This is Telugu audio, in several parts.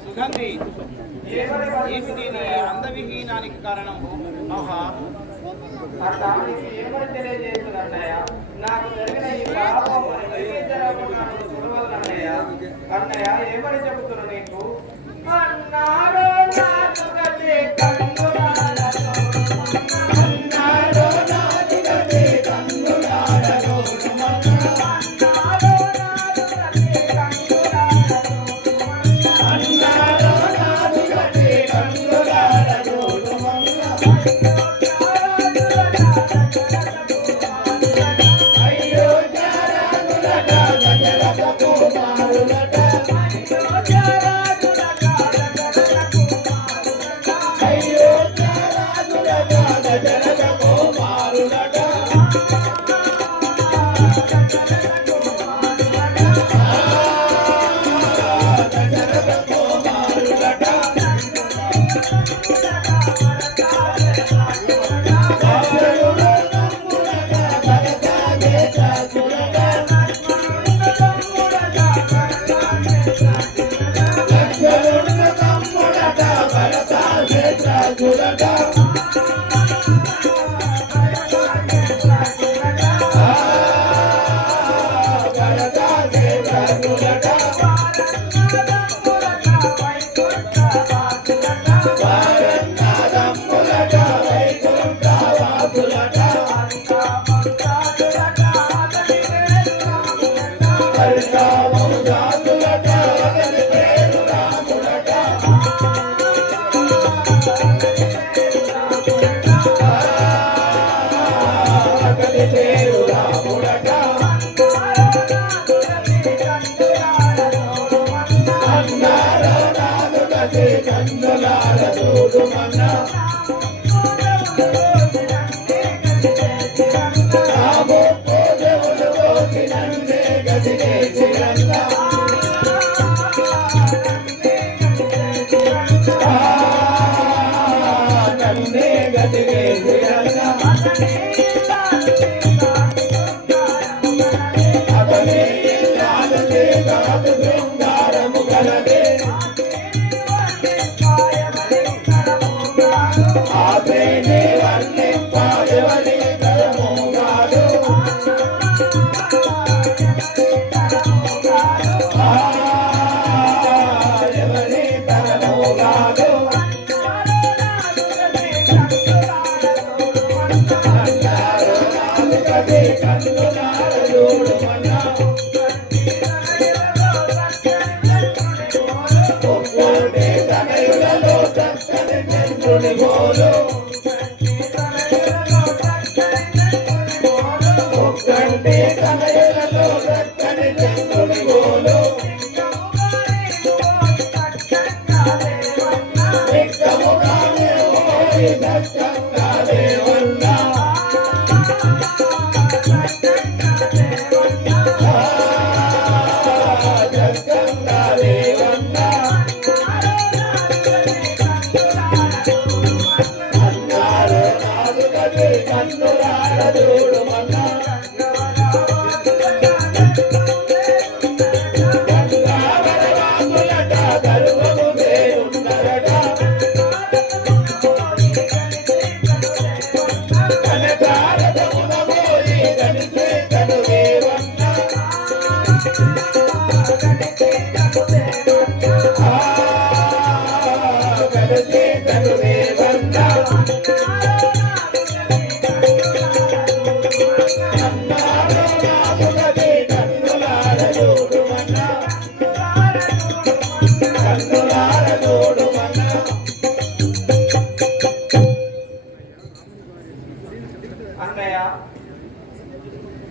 సుగంధి ఏమని మరి అందవిహీనానికి కారణం ఆహా అట్లా ఏమని తెలియజేస్తుంది నాకు జరిగిన ఈ పాపం అన్నయ్య ఏమని చెబుతున్నా నీకు అన్నారో నాకు ಜನ ಜನ అన్నయ్య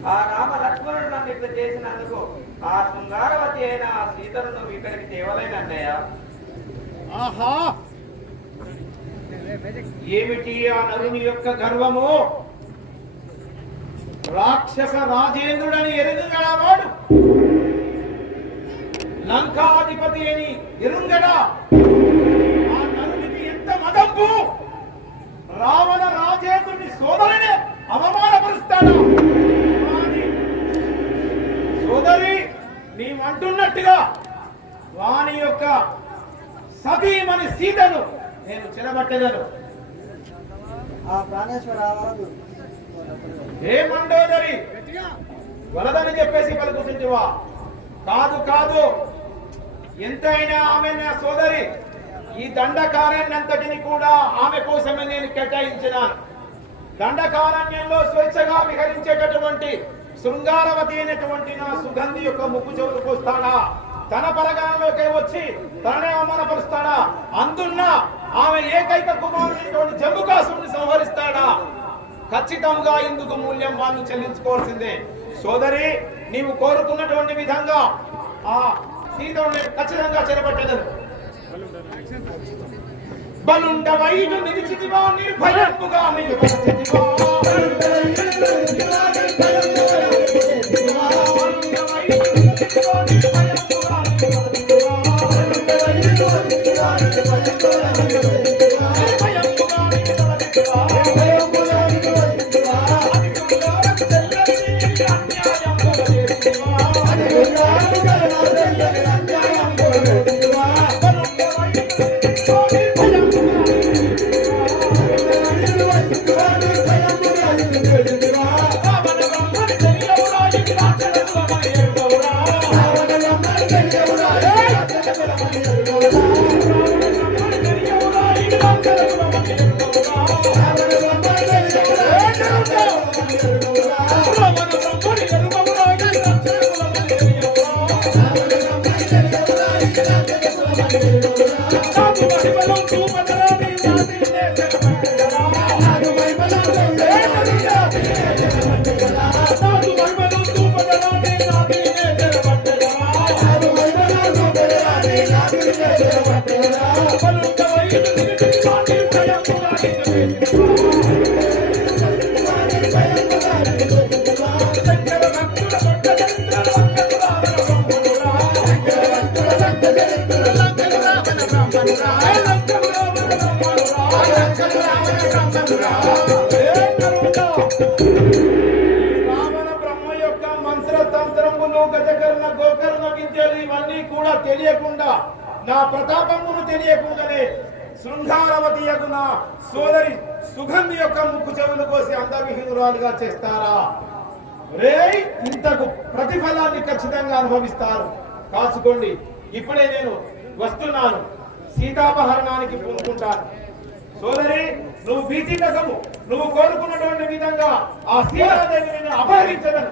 ఆ రామ లక్ష్మణుడు నన్ను ఇక్కడ చేసినందుకు ఆ శృంగారవతి అయిన ఆ సీతను నువ్వు ఇక్కడికి తేవలేను అన్నయ్య ఆహా! ఏమిటి ఆ నరుని యొక్క గర్వము? రాక్షస రాజేంద్రుడని ఎరుగగలవాడు లంకాధిపతి అని ఎరుంగడా ఆ నరునికి ఎంత మదంపు రావణ రాజేంద్రుని సోదరుని అవమానపరుస్తాడు? అంటున్నట్టుగా వాని యొక్క సతీమణి సీతను నేను చెరబట్టెదను ఆ ప్రాణేశ్వర ఏ మండోదరి? వలదని చెప్పేసి పలుకుతుంటివా కాదు కాదు. ఎంతైనా ఆమె నా సోదరి. ఈ దండకారణ్యంతటిని కూడా ఆమె కోసమే నేను కేటాయించినాను. దండకారణ్యంలో స్వేచ్ఛగా విహరించేటటువంటి శృంగారవతి అయినటువంటి నా సుగంధి యొక్క ముగ్గు చెవులకు వస్తాడా? తన పరగానంలోకి వచ్చి తననే అవమానపరుస్తాడా? అందున్న ఆమె ఏకైక కుమారుడైనటువంటి జమ్ముకాసుని సంహరిస్తాడా? ఖచ్చితంగా ఇందుకు మూల్యం వాళ్ళు చెల్లించుకోవాల్సిందే. సోదరి నీవు కోరుకున్నటువంటి విధంగా ఆ సీతను ఖచ్చితంగా చెరపట్టేదను బలుండ వైడు నిలిచితివా నిర్భయముగా నిలిచితివా నిర్భయముగా మంత్రతంత్రములు గజకర్ణ గోకర్ణ విద్యలు ఇవన్నీ కూడా తెలియకుండా నా ప్రతాపమును తెలియకుండానే శృంగారవతి యొక్క నా సోదరి సుగంధి యొక్క ముక్కు చెవులు కోసి అందవిహీనురాలుగా చేస్తారా? రే ఇంతకు ప్రతిఫలాన్ని ఖచ్చితంగా అనుభవిస్తారు. కాచుకోండి ఇప్పుడే నేను వస్తున్నాను. సీతాపహరణానికి పూనుకుంటాను. సోదరి నువ్వు భీతికము నువ్వు కోరుకున్నటువంటి విధంగా ఆ సీతాదేవిని నేను అపహరించదను